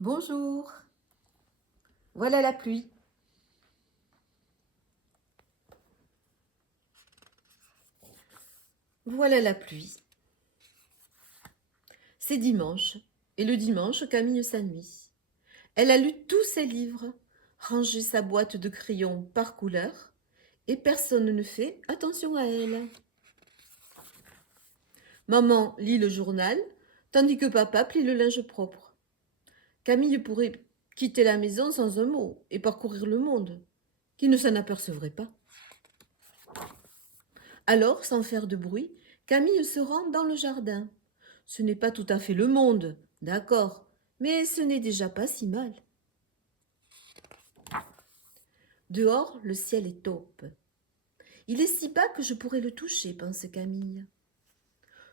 Bonjour, voilà la pluie. Voilà la pluie. C'est dimanche, et le dimanche, Camille s'ennuie. Elle a lu tous ses livres, rangé sa boîte de crayons par couleur, et personne ne fait attention à elle. Maman lit le journal, tandis que papa plie le linge propre. Camille pourrait quitter la maison sans un mot et parcourir le monde, qui ne s'en apercevrait pas. Alors, sans faire de bruit, Camille se rend dans le jardin. Ce n'est pas tout à fait le monde, d'accord, mais ce n'est déjà pas si mal. Dehors, le ciel est taupe. Il est si bas que je pourrais le toucher, pense Camille.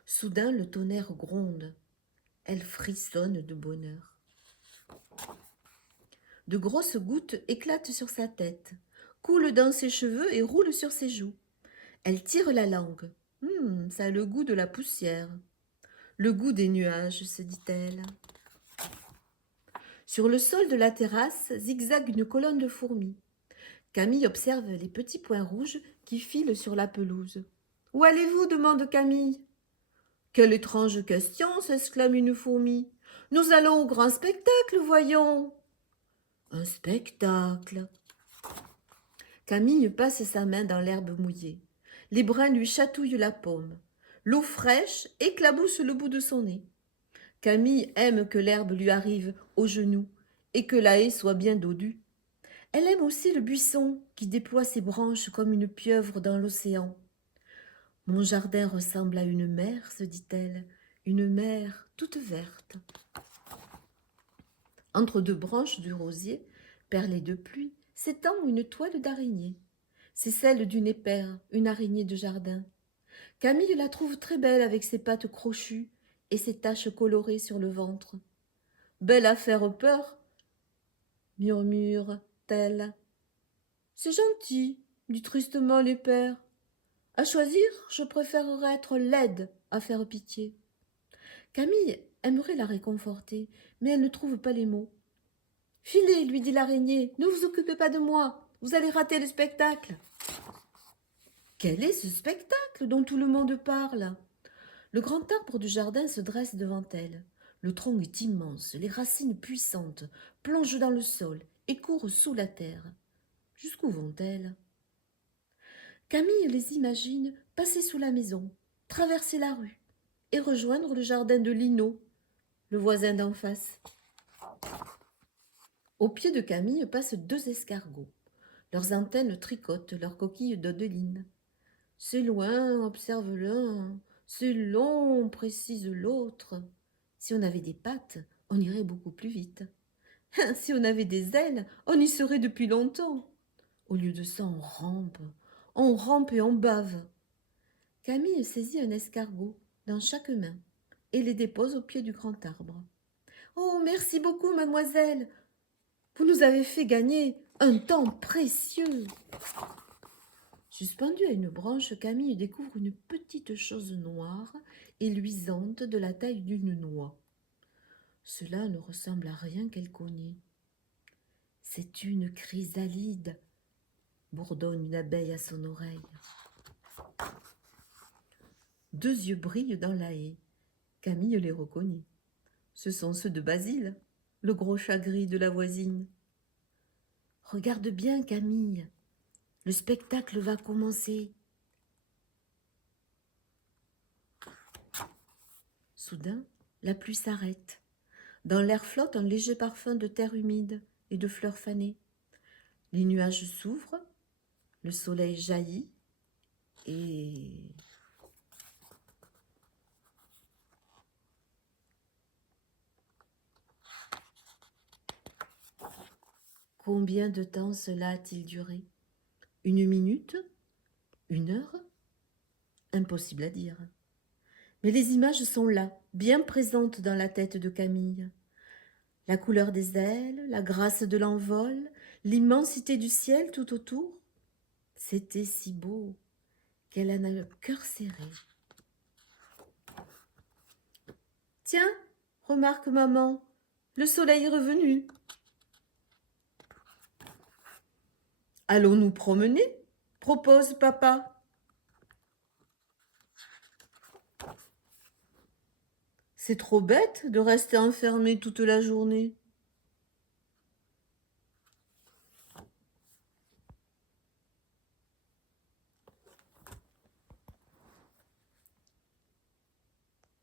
Soudain, le tonnerre gronde. Elle frissonne de bonheur. De grosses gouttes éclatent sur sa tête, coulent dans ses cheveux et roulent sur ses joues. Elle tire la langue. Ça a le goût de la poussière. Le goût des nuages, se dit-elle. Sur le sol de la terrasse zigzague une colonne de fourmis. Camille observe les petits points rouges qui filent sur la pelouse. « Où allez-vous » demande Camille. « Quelle étrange question » s'exclame une fourmi. « Nous allons au grand spectacle, voyons !» Un spectacle. Camille passe sa main dans l'herbe mouillée. Les brins lui chatouillent la paume. L'eau fraîche éclabousse le bout de son nez. Camille aime que l'herbe lui arrive aux genoux et que la haie soit bien dodue. Elle aime aussi le buisson qui déploie ses branches comme une pieuvre dans l'océan. Mon jardin ressemble à une mer, se dit-elle, une mer toute verte. Entre deux branches du rosier, perlées de pluie, s'étend une toile d'araignée. C'est celle d'une épère, une araignée de jardin. Camille la trouve très belle avec ses pattes crochues et ses taches colorées sur le ventre. « Belle à faire peur !» murmure-t-elle. « C'est gentil, dit tristement l'épère. À choisir, je préférerais être laide à faire pitié. » Camille aimerait la réconforter, mais elle ne trouve pas les mots. « Filez, lui dit l'araignée, ne vous occupez pas de moi, vous allez rater le spectacle. » Quel est ce spectacle dont tout le monde parle? Le grand arbre du jardin se dresse devant elle. Le tronc est immense, les racines puissantes plongent dans le sol et courent sous la terre. Jusqu'où vont-elles? Camille les imagine passer sous la maison, traverser la rue et rejoindre le jardin de Lino, le voisin d'en face. Au pied de Camille passent deux escargots. Leurs antennes tricotent leurs coquilles d'odeline. « C'est loin, observe l'un, c'est long, précise l'autre. Si on avait des pattes, on irait beaucoup plus vite. Si on avait des ailes, on y serait depuis longtemps. Au lieu de ça, on rampe et on bave. » Camille saisit un escargot dans chaque main et les dépose au pied du grand arbre. « Oh, merci beaucoup, mademoiselle. Vous nous avez fait gagner un temps précieux. » Suspendue à une branche, Camille découvre une petite chose noire et luisante de la taille d'une noix. Cela ne ressemble à rien qu'elle connaît. « C'est une chrysalide » bourdonne une abeille à son oreille. Deux yeux brillent dans la haie. Camille les reconnaît. Ce sont ceux de Basile, le gros chat gris de la voisine. « Regarde bien, Camille, le spectacle va commencer. » Soudain, la pluie s'arrête. Dans l'air flotte un léger parfum de terre humide et de fleurs fanées. Les nuages s'ouvrent, le soleil jaillit et... Combien de temps cela a-t-il duré? Une minute? Une heure? Impossible à dire. Mais les images sont là, bien présentes dans la tête de Camille. La couleur des ailes, la grâce de l'envol, l'immensité du ciel tout autour. C'était si beau qu'elle en a le cœur serré. « Tiens, remarque maman, le soleil est revenu. Allons nous promener, propose papa. C'est trop bête de rester enfermé toute la journée.